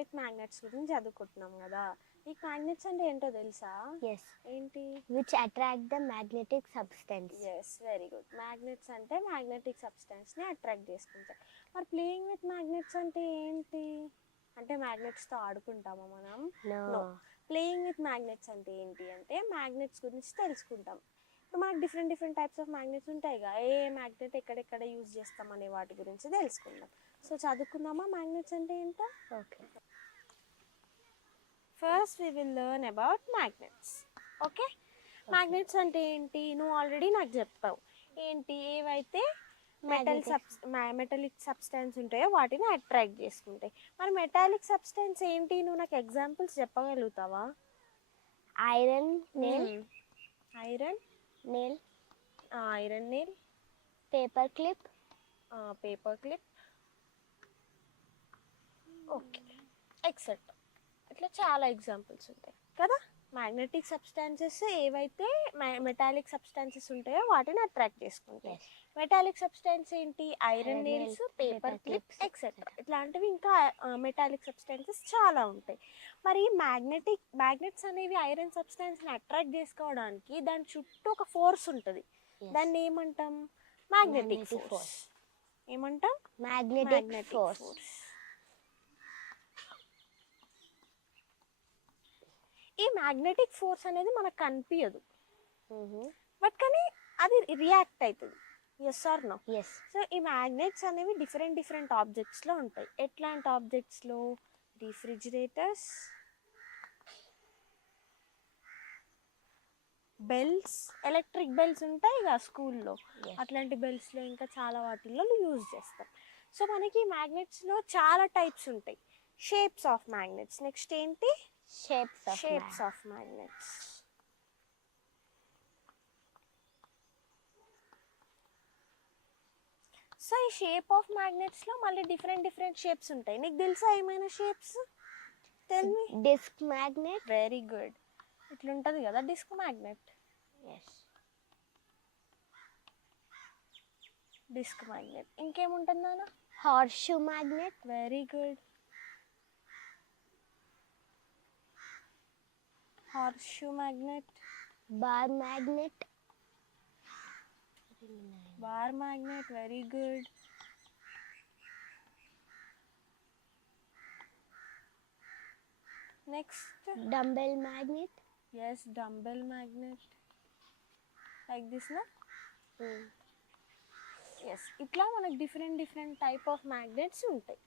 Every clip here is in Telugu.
విత్ మ్యాగ్నెట్స్ గురించి చదువుకుంటున్నాం కదా. నీకు మ్యాగ్నెట్స్ అంటే ఏంటో తెలుసా? ఎస్, ఏంటి? Which attract the magnetic substance. Yes, very good. Magnets అంటే మ్యాగ్నెటిక్ సబ్స్టెన్స్ని అట్రాక్ట్ చేసుకుంటాయి. మరి ప్లేయింగ్ విత్ మ్యాగ్నెట్స్ అంటే ఏంటి? అంటే మ్యాగ్నెట్స్తో ఆడుకుంటామా మనం? నో. ప్లేయింగ్ విత్ మ్యాగ్నెట్స్ అంటే ఏంటి అంటే మ్యాగ్నెట్స్ గురించి తెలుసుకుంటాం. ఇప్పుడు మనకు different different types of magnets ఉంటాయిగా, ఏ మ్యాగ్నెట్ ఎక్కడెక్కడ యూజ్ చేస్తాం అనే వాటి గురించి తెలుసుకుందాం. సో చదువుకుందామా మ్యాగ్నెట్స్ అంటే ఏంటో? Okay. First we will learn about magnets. Okay, magnets అంటే ఏంటి నువ్వు ఆల్రెడీ నాకు చెప్పావు. ఏంటి? ఏవైతే మెటాలిక్ సబ్స్టెన్స్ ఉంటాయో వాటిని అట్రాక్ట్ చేసుకుంటాయి. మరి మెటాలిక్ సబ్స్టెన్స్ ఏంటి? నువ్వు నాకు ఎగ్జాంపుల్స్ చెప్పగలుగుతావా? Iron nail. Iron nail. Iron nail. Paper clip. Paper clip. Okay, etcetera. ఇట్లా చాలా ఎగ్జాంపుల్స్ ఉంటాయి కదా. మ్యాగ్నెటిక్ సబ్స్టాన్సెస్ ఏవైతే మెటాలిక్ సబ్స్టాన్సెస్ ఉంటాయో వాటిని అట్రాక్ట్ చేసుకుంటాయి. మెటాలిక్ సబ్స్టాన్స్ ఏంటి? Iron nails, paper clips, etcetera. ఇట్లాంటివి ఇంకా మెటాలిక్ సబ్స్టాన్సెస్ చాలా ఉంటాయి. మరి మ్యాగ్నెట్స్ అనేవి ఐరన్ సబ్స్టాన్స్ని అట్రాక్ట్ చేసుకోవడానికి దాని చుట్టూ ఒక ఫోర్స్ ఉంటుంది. దాన్ని ఏమంటాం? Magnetic force. ఏమంటాం? Magnetic force. ఈ మ్యాగ్నెటిక్ ఫోర్స్ అనేది మనకు కనిపించదు, బట్ కానీ అది రియాక్ట్ అవుతుంది. Yes or no? Yes. So ఈ మ్యాగ్నెట్స్ అనేవి డిఫరెంట్ డిఫరెంట్ ఆబ్జెక్ట్స్లో ఉంటాయి. ఎట్లాంటి ఆబ్జెక్ట్స్లో? రిఫ్రిజిరేటర్స్, బెల్స్, ఎలక్ట్రిక్ బెల్స్ ఉంటాయి ఇక స్కూల్లో, అట్లాంటి బెల్స్లో ఇంకా చాలా వాటిల్లో యూజ్ చేస్తాం. సో మనకి మ్యాగ్నెట్స్లో చాలా టైప్స్ ఉంటాయి. Shapes of magnets. నెక్స్ట్ ఏంటి? Shapes of magnets. సో ఈ షేప్ ఆఫ్ మ్యాగ్నెట్స్ లో మళ్ళీ డిఫరెంట్ డిఫరెంట్ షేప్స్ ఉంటాయి. నీకు తెలుసా ఏమైనా shapes? Tell me. Disc magnet. Very good. ఇట్లుంటది కదా డిస్క్ మ్యాగ్నెట్. Disc magnet. ఇంకేముంటుంది నాన్న? Horseshoe magnet. Very good. Horseshoe magnet. Bar magnet. Bar magnet. Very good. Next dumbbell magnet. Yes, dumbbell magnet. Like this నా? ఎస్, ఇట్లా మనకు different different type of magnets ఉంటాయి.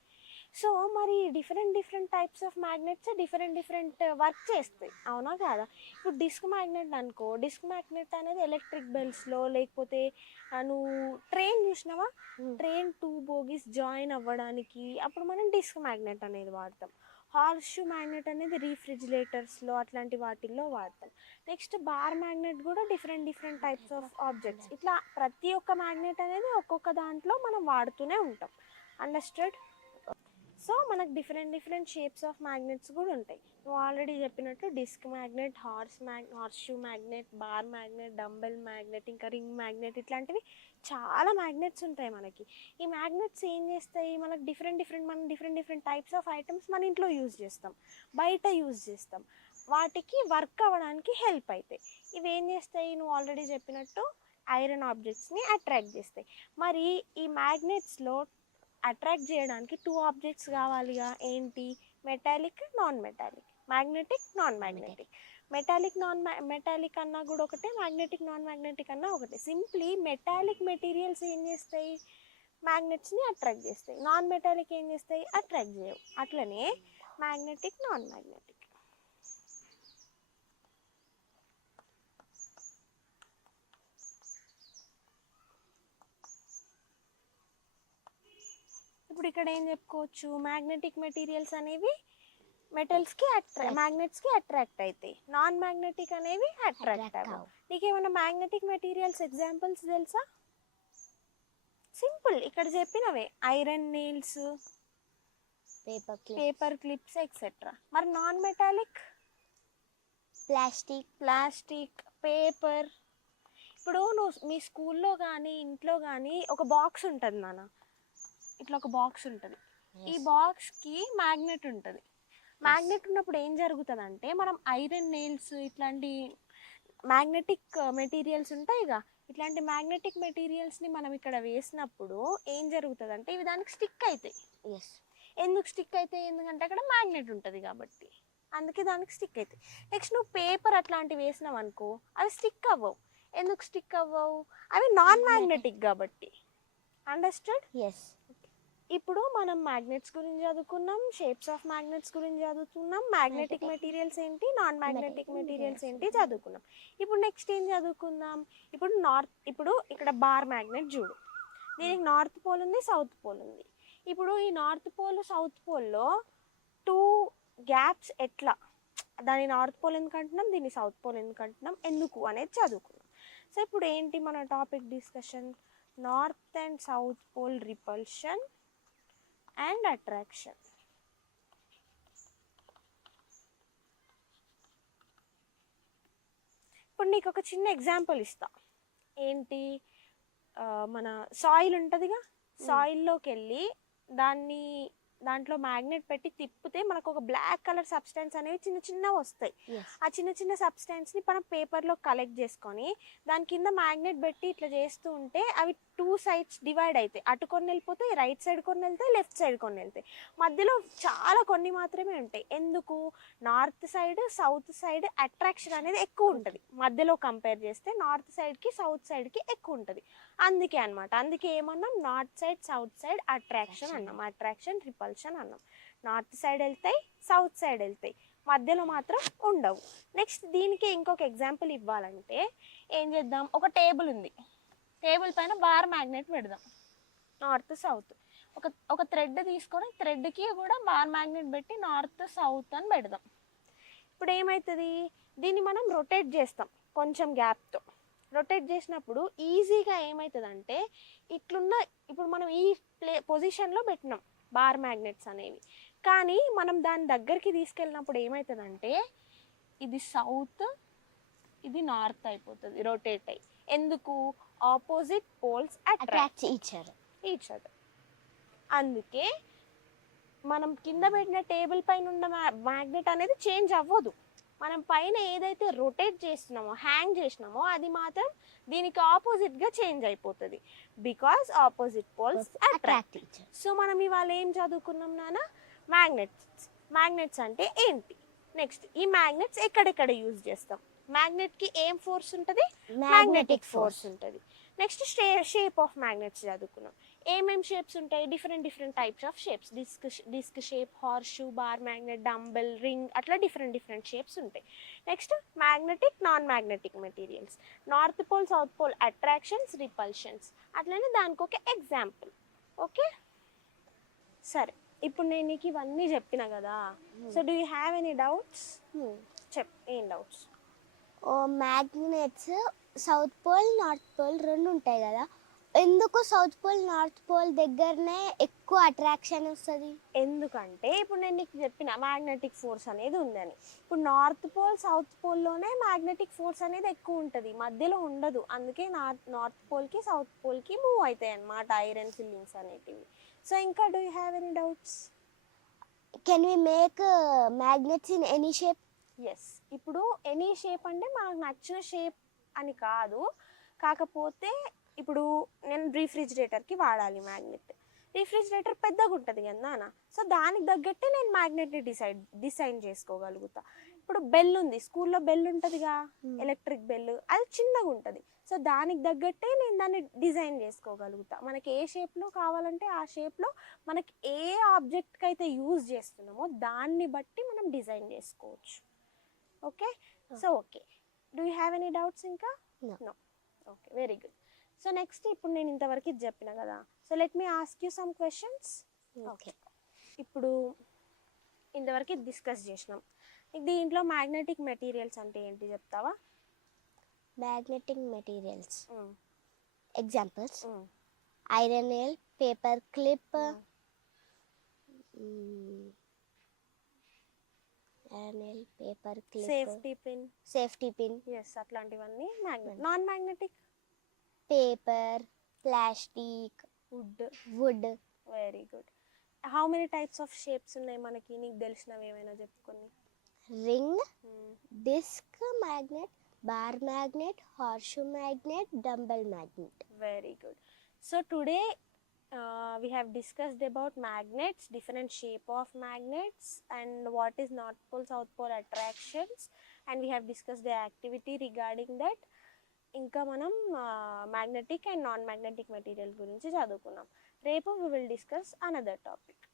సో మరి different different types of magnets different different work చేస్తాయి, అవునా కాదా? ఇప్పుడు డిస్క్ మ్యాగ్నెట్ అనుకో, డిస్క్ మ్యాగ్నెట్ అనేది ఎలక్ట్రిక్ బెల్స్లో, లేకపోతే నువ్వు ట్రైన్ చూసినావా, ట్రైన్ 2 బోగీస్ జాయిన్ అవ్వడానికి అప్పుడు మనం డిస్క్ మ్యాగ్నెట్ అనేది వాడతాం. హార్స్ షూ మ్యాగ్నెట్ అనేది రీఫ్రిజిరేటర్స్లో అట్లాంటి వాటిల్లో వాడతాం. నెక్స్ట్ బార్ మ్యాగ్నెట్ కూడా different different types of objects. ఇట్లా ప్రతి ఒక్క మ్యాగ్నెట్ అనేది ఒక్కొక్క దాంట్లో మనం వాడుతూనే ఉంటాం. అండర్స్టూడ్? సో మనకు different different shapes of magnets కూడా ఉంటాయి. నువ్వు ఆల్రెడీ చెప్పినట్టు disc magnet, horseshoe magnet, bar magnet, dumbbell magnet, ఇంకా రింగ్ మ్యాగ్నెట్, ఇట్లాంటివి చాలా మ్యాగ్నెట్స్ ఉంటాయి మనకి. ఈ మ్యాగ్నెట్స్ ఏం చేస్తాయి? మనకు మనం different different types of items మన ఇంట్లో యూజ్ చేస్తాం, బయట యూజ్ చేస్తాం. వాటికి వర్క్ అవ్వడానికి హెల్ప్ అవుతాయి. ఇవి ఏం చేస్తాయి? నువ్వు ఆల్రెడీ చెప్పినట్టు ఐరన్ ఆబ్జెక్ట్స్ని అట్రాక్ట్ చేస్తాయి. మరి ఈ మ్యాగ్నెట్స్లో అట్రాక్ట్ చేయడానికి 2 ఆబ్జెక్ట్స్ కావాలిగా. ఏంటి? Metallic, non metallic. Magnetic, non magnetic. Metallic అన్నా కూడా ఒకటే, మ్యాగ్నెటిక్ నాన్ మ్యాగ్నెటిక్ అన్నా ఒకటే. సింప్లీ మెటాలిక్ మెటీరియల్స్ ఏం చేస్తాయి? మ్యాగ్నెట్స్ని అట్రాక్ట్ చేస్తాయి. నాన్ మెటాలిక్ ఏం చేస్తాయి? అట్రాక్ట్ చేయవు. అట్లనే మ్యాగ్నెటిక్, నాన్ మ్యాగ్నెటిక్. ఇప్పుడు ఇక్కడ ఏం చెప్పుకోవచ్చు? మ్యాగ్నెటిక్ మెటీరియల్స్ అనేవి మ్యాగ్నెట్స్కి అట్రాక్ట్ అవుతాయి. నాన్ మ్యాగ్నెటిక్ అనేవి అట్రాక్ట్ అవ్వవు. నీకేమైనా మ్యాగ్నెటిక్ మెటీరియల్స్ ఎగ్జాంపుల్స్ తెలుసా? సింపుల్, ఇక్కడ చెప్పినవే, iron nails, paper clips, etcetera. మరి నాన్ మెటాలిక్? Plastic, paper. ఇప్పుడు నువ్వు మీ స్కూల్లో కానీ ఇంట్లో కానీ ఒక బాక్స్ ఉంటుంది నాన్న, ఇట్లా ఒక బాక్స్ ఉంటుంది. ఈ బాక్స్కి మ్యాగ్నెట్ ఉంటుంది. మ్యాగ్నెట్ ఉన్నప్పుడు ఏం జరుగుతుందంటే మనం ఐరన్ నెయిల్స్ ఇట్లాంటి మ్యాగ్నెటిక్ మెటీరియల్స్ ఉంటాయిగా, ఇట్లాంటి మ్యాగ్నెటిక్ మెటీరియల్స్ని మనం ఇక్కడ వేసినప్పుడు ఏం జరుగుతుందంటే ఇవి దానికి స్టిక్ అవుతాయి. ఎస్. ఎందుకు స్టిక్ అవుతాయి? ఎందుకంటే అక్కడ మ్యాగ్నెట్ ఉంటుంది కాబట్టి, అందుకే దానికి స్టిక్ అవుతాయి. నెక్స్ట్ నువ్వు పేపర్ అట్లాంటివి వేసినావు అనుకో, అవి స్టిక్ అవ్వవు. ఎందుకు స్టిక్ అవ్వవు? అవి నాన్ మ్యాగ్నెటిక్ కాబట్టి. అండర్స్టూడ్? ఎస్. ఇప్పుడు మనం మ్యాగ్నెట్స్ గురించి చదువుకున్నాం, షేప్స్ ఆఫ్ మ్యాగ్నెట్స్ గురించి చదువుకున్నాం, మ్యాగ్నెటిక్ మెటీరియల్స్ ఏంటి, నాన్ మ్యాగ్నెటిక్ మెటీరియల్స్ ఏంటి చదువుకున్నాం. ఇప్పుడు నెక్స్ట్ ఏం చదువుకుందాం? ఇప్పుడు ఇక్కడ బార్ మ్యాగ్నెట్ చూడు, దీనికి నార్త్ పోల్ ఉంది, సౌత్ పోల్ ఉంది. ఇప్పుడు ఈ నార్త్ పోల్ సౌత్ పోల్లో 2 గ్యాప్స్ ఎట్లా, దాని నార్త్ పోల్ ఎందుకు అంటున్నాం, దీన్ని సౌత్ పోల్ ఎందుకు అంటున్నాం, ఎందుకు అనేది చదువుకున్నాం. సో ఇప్పుడు ఏంటి మన topic discussion? North and south pole repulsion and attraction. ఇప్పుడు నీకు ఒక చిన్న ఎగ్జాంపుల్ ఇస్తా. ఏంటి? మన సాయిల్ ఉంటుందిగా, సాయిల్లోకి వెళ్ళి దాంట్లో మ్యాగ్నెట్ పెట్టి తిప్పితే మనకు ఒక బ్లాక్ కలర్ సబ్స్టెన్స్ అనేవి చిన్న చిన్నవి వస్తాయి. ఆ చిన్న చిన్న సబ్స్టెన్స్ని మనం పేపర్లో కలెక్ట్ చేసుకొని దాని కింద మ్యాగ్నెట్ పెట్టి ఇట్లా చేస్తూ ఉంటే అవి 2 సైడ్స్ డివైడ్ అవుతాయి. అటు కొన్ని వెళ్ళిపోతాయి, రైట్ సైడ్ కొన్ని వెళ్తాయి, లెఫ్ట్ సైడ్ కొన్ని వెళ్తాయి. మధ్యలో చాలా కొన్ని మాత్రమే ఉంటాయి. ఎందుకు? North side south side attraction అనేది ఎక్కువ ఉంటుంది. మధ్యలో కంపేర్ చేస్తే నార్త్ సైడ్కి సౌత్ సైడ్కి ఎక్కువ ఉంటుంది. అందుకే అనమాట, అందుకే ఏమన్నాం, north side south side attraction అన్నాం, అట్రాక్షన్ రిపల్షన్ అన్నాం. నార్త్ సైడ్ వెళ్తాయి, సౌత్ సైడ్ వెళ్తాయి, మధ్యలో మాత్రం ఉండవు. నెక్స్ట్ దీనికి ఇంకొక ఎగ్జాంపుల్ ఇవ్వాలంటే ఏం చేద్దాం? ఒక టేబుల్ ఉంది, టేబుల్ పైన బార్ మ్యాగ్నెట్ పెడదాం, నార్త్ సౌత్. ఒక థ్రెడ్ తీసుకొని థ్రెడ్కి కూడా బార్ మ్యాగ్నెట్ పెట్టి నార్త్ సౌత్ అని పెడదాం. ఇప్పుడు ఏమవుతుంది? దీన్ని మనం రొటేట్ చేస్తాం కొంచెం గ్యాప్తో. రొటేట్ చేసినప్పుడు ఈజీగా ఏమవుతుందంటే ఇప్పుడు మనం ఈ పొజిషన్లో పెట్టినాం బార్ మ్యాగ్నెట్స్ అనేవి, కానీ మనం దాని దగ్గరికి తీసుకెళ్ళినప్పుడు ఏమవుతుందంటే ఇది సౌత్, ఇది నార్త్ అయిపోతుంది రొటేట్ అయ్యి. ఎందుకు? Opposite poles attract each other. అందుకే మనం కింద పెట్టిన టేబుల్ పైన ఉన్న మ్యాగ్నెట్ అనేది చేంజ్ అవ్వదు. మనం పైన ఏదైతే రొటేట్ చేస్తున్నామో, హ్యాంగ్ చేసినామో, అది మాత్రం దీనికి ఆపోజిట్గా చేంజ్ అయిపోతుంది. Because opposite poles attract. So మనం ఇవాళ ఏం చదువుకున్నాం నాన్న? మ్యాగ్నెట్స్ అంటే ఏంటి? నెక్స్ట్ ఈ మ్యాగ్నెట్స్ ఎక్కడెక్కడ యూజ్ చేస్తాం? మ్యాగ్నెట్కి ఏం ఫోర్స్ ఉంటుంది? మ్యాగ్నెటిక్ ఫోర్స్ ఉంటుంది. నెక్స్ట్ షేప్ ఆఫ్ మ్యాగ్నెట్స్ చదువుకున్నాం. ఏమేం షేప్స్ ఉంటాయి? Different types of shapes. Disc shape, horseshoe, bar magnet, dumbbell, ring, అట్లా డిఫరెంట్ షేప్స్ ఉంటాయి. Next magnetic, non magnetic materials. North pole south pole attractions, repulsions. అట్లనే దానికి ఒక ఎగ్జాంపుల్. ఓకే, సరే. ఇప్పుడు నేను నీకు ఇవన్నీ చెప్పిన కదా, so do you have any doubts? ఏం doubts? Magnets south pole north pole రెండు ఉంటాయి కదా, ఎందుకు సౌత్ పోల్ నార్త్ పోల్ దగ్గరనే ఎక్కువ అట్రాక్షన్ వస్తుంది? ఎందుకంటే ఇప్పుడు నేను నీకు చెప్పిన మ్యాగ్నెటిక్ ఫోర్స్ అనేది ఉందని. ఇప్పుడు నార్త్ పోల్ సౌత్ పోల్లోనే మ్యాగ్నెటిక్ ఫోర్స్ అనేది ఎక్కువ ఉంటుంది, మధ్యలో ఉండదు. అందుకే నార్త్ పోల్కి సౌత్ పోల్కి మూవ్ అవుతాయి అన్నమాట ఐరన్ ఫిల్లింగ్స్ అనేటివి. సో ఇంకా do you have any doubts? Can we make magnets in any shape? Yes. ఇప్పుడు ఎనీ షేప్ అంటే మనకు నచ్చిన షేప్ అని కాదు, కాకపోతే ఇప్పుడు నేను రిఫ్రిజిరేటర్కి వాడాలి మ్యాగ్నెట్. రిఫ్రిజిరేటర్ పెద్దగా ఉంటుంది కదా, సో దానికి తగ్గట్టే నేను మ్యాగ్నెట్ని డిజైన్ చేసుకోగలుగుతా. ఇప్పుడు బెల్ ఉంది, స్కూల్లో బెల్ ఉంటుందిగా, ఎలక్ట్రిక్ బెల్, అది చిన్నగా ఉంటుంది. సో దానికి తగ్గట్టే నేను దాన్ని డిజైన్ చేసుకోగలుగుతా. మనకి ఏ షేప్లో కావాలంటే ఆ షేప్లో, మనకి ఏ ఆబ్జెక్ట్కి అయితే యూజ్ చేస్తున్నామో దాన్ని బట్టి మనం డిజైన్ చేసుకోవచ్చు. Okay, so okay. Do you have any doubts ఇంకా? No. Okay, very good. So next ఇప్పుడు నేను ఇంతవరకు ఇది చెప్పిన కదా, so let me ask you some questions. Okay, ఇప్పుడు ఇంతవరకు ఇది డిస్కస్ చేసినాం. దీంట్లో మ్యాగ్నెటిక్ మెటీరియల్స్ అంటే ఏంటి చెప్తావా? Magnetic materials examples: iron nail, paper clip, safety pin. Yes, అట్లాంటివన్నీ magnet. Non magnetic? Paper, plastic, wood. Very good. How many types of shapes ఉన్నాయి మనకి, నీకు తెలిసినవి ఏమైనా చెప్పుకొని. Ring, disc magnet, bar magnet, horseshoe magnet, dumbbell magnet. Very good. So today we have discussed about magnets, different shape of magnets, and what is north pole south pole attractions, and we have discussed the activity regarding that. ఇంకా మనం magnetic and non magnetic material గురించి చదువుకున్నాం. రేపు we will discuss another topic.